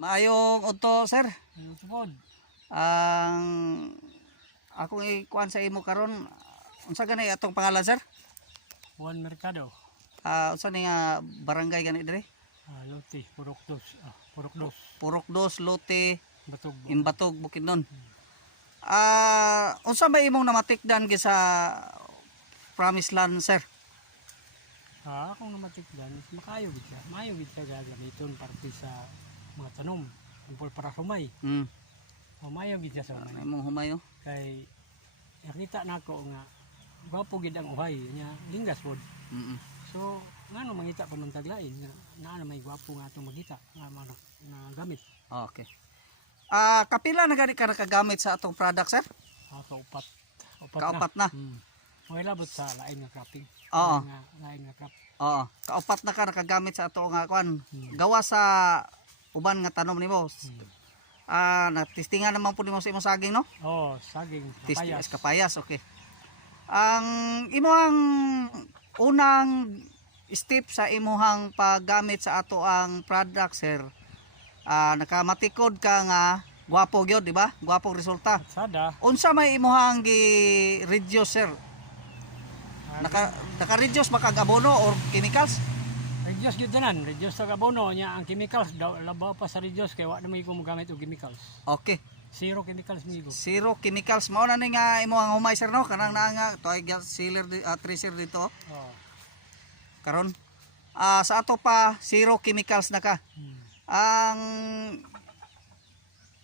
Maayong udto, sir. Ano tupod? Ang akong ikuan sa imo karon, unsa gani atong pangalan, sir? Juan Mercado. Unsa ni nga barangay gani dire? Lote, Purok Dos. Purok Dos. Purok Dos, Lote, Batog. Imbatog, Bukidnon. Unsa ba imong namatikdan gi sa Promised Land, sir? Akong namatikdan, makayo gid siya. Maayo gid siya gagamiton parte sa mga tanom. Tungkol para humay. Maayo gid siya sa Ano humay. imong humayo? Kay nakita nako nga gwapo gid ang uhay niya, linggas pod. So, ngano mangita pa man taglain nga naa na may gwapo nga atong magita nga gamit. Okay. Kapila na gani ka nakagamit sa atong product, sir? Kaupat. Kaupat na. Okay labot sa lain nga cropping. Oo. Lain nga crop. Oo, kaupat na ka nakagamit sa ato nga kuan. Gawa sa uban nga tanom nimo. Natistingan naman po nimo sa imong saging, no? Oh, saging, Kapayas. Kapayas, okay. Ang imuhang unang step sa imuhang paggamit sa ato ang product, sir. Nakamatikod ka nga gwapo gyud, di ba? Gwapong resulta. Sada. Unsa may imuhang gi-reduce, sir? Naka-reduce ba kag abono or chemicals? Reduce gyud tanan, reduce sa abono nya ang chemicals labaw pa sa reduce kay wa na may gumagamit og chemicals. Okay. Zero chemicals migo. Zero chemicals. Mao na ni nga imuhang humay, sir, no? Kanang naa nga toy sealer tracer dito. Oh. Karon sa ato pa zero chemicals na ka. Ang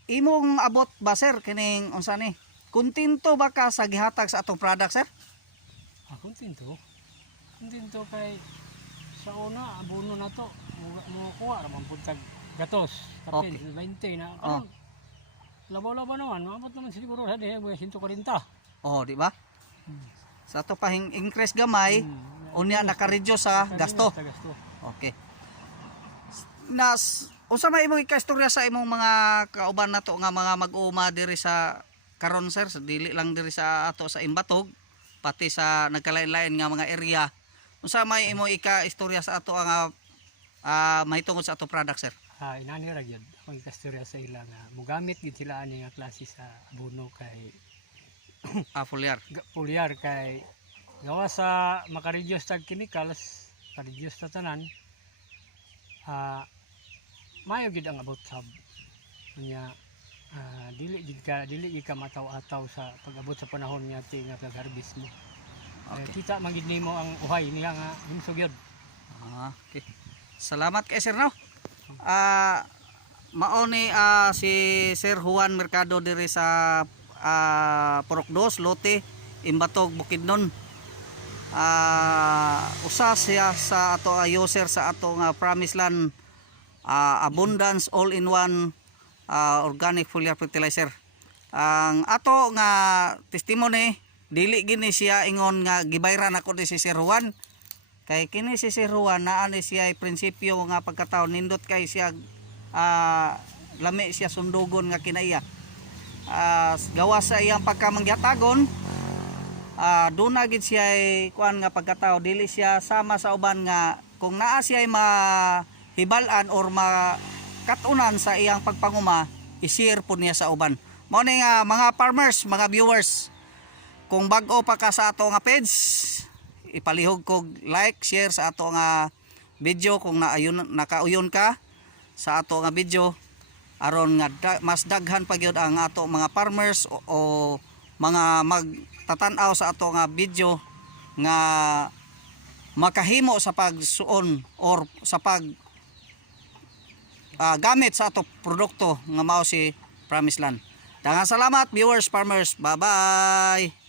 imong abot ba, sir, kining unsa ni? Kontento ba ka sa gihatag sa atong product, sir? Kontento. Kontento kay sa una abono na to mo kuha ra man pud tag gatos. Tapos 20 na. Labaw-labaw naman, maabot naman siguro sa diha 140. Oh, di ba? Sa ato pa increase gamay, unya naka-reduce sa gasto. Okay. Unsa may imong ika-istorya sa imong mga kauban nato nga mga mag-uuma diri sa karon, sir, sa dili lang diri sa ato sa Imbatog, pati sa nagkalain-lain nga mga area. Unsa may imong ika-istorya sa ato nga mahitungod sa ato product, sir? Inani ra gyud ang kastorya sa ila nga mogamit gid sila ani nga klase sa abono kay foliar kay gawa sa maka-reduce tag chemicals, ka-reduce ta tanan. Mayo gid ang abot sab. Nya dili gid ka mataw-ataw sa pag-abot sa panahon nga nga pag-harvest mo. Okay. Kita man gid nimo ang uhay niya nga himsog gyud. Okay. Salamat kay sir, no. Mao ni si Sir Juan Mercado diri sa Purok Dos, Lote, Imbatog, Bukidnon. Usa siya sa ato user sa ato nga Promised Land Abundance All-in-One Organic Foliar Fertilizer. Ang ato nga testimony, dili gini siya ingon nga gibayran ako ni si Sir Juan. Kay kini si Sir Juan naa ni siya prinsipyo nga pagkataon nindot kay siya lami siya sundugon nga kinaiya. Gawa sa iyang pagkamangyatagon, duna gid siya kuan nga pagkatao, dili siya sama sa uban nga kung naa siya mahibalan or makatunan sa iyang pagpanguma, i-share po niya sa uban. Mao ni nga mga farmers, mga viewers, kung bag-o pa ka sa ato nga page, ipalihog kog like, share sa ato nga video kung nakauyon ka sa ato nga video aron nga mas daghan pa gyud ang ato mga farmers o mga magtatan-aw sa ato nga video nga makahimo sa pagsuon or sa pag gamit sa ato produkto nga mao si Promised Land. Daghang salamat, viewers, farmers. Bye-bye.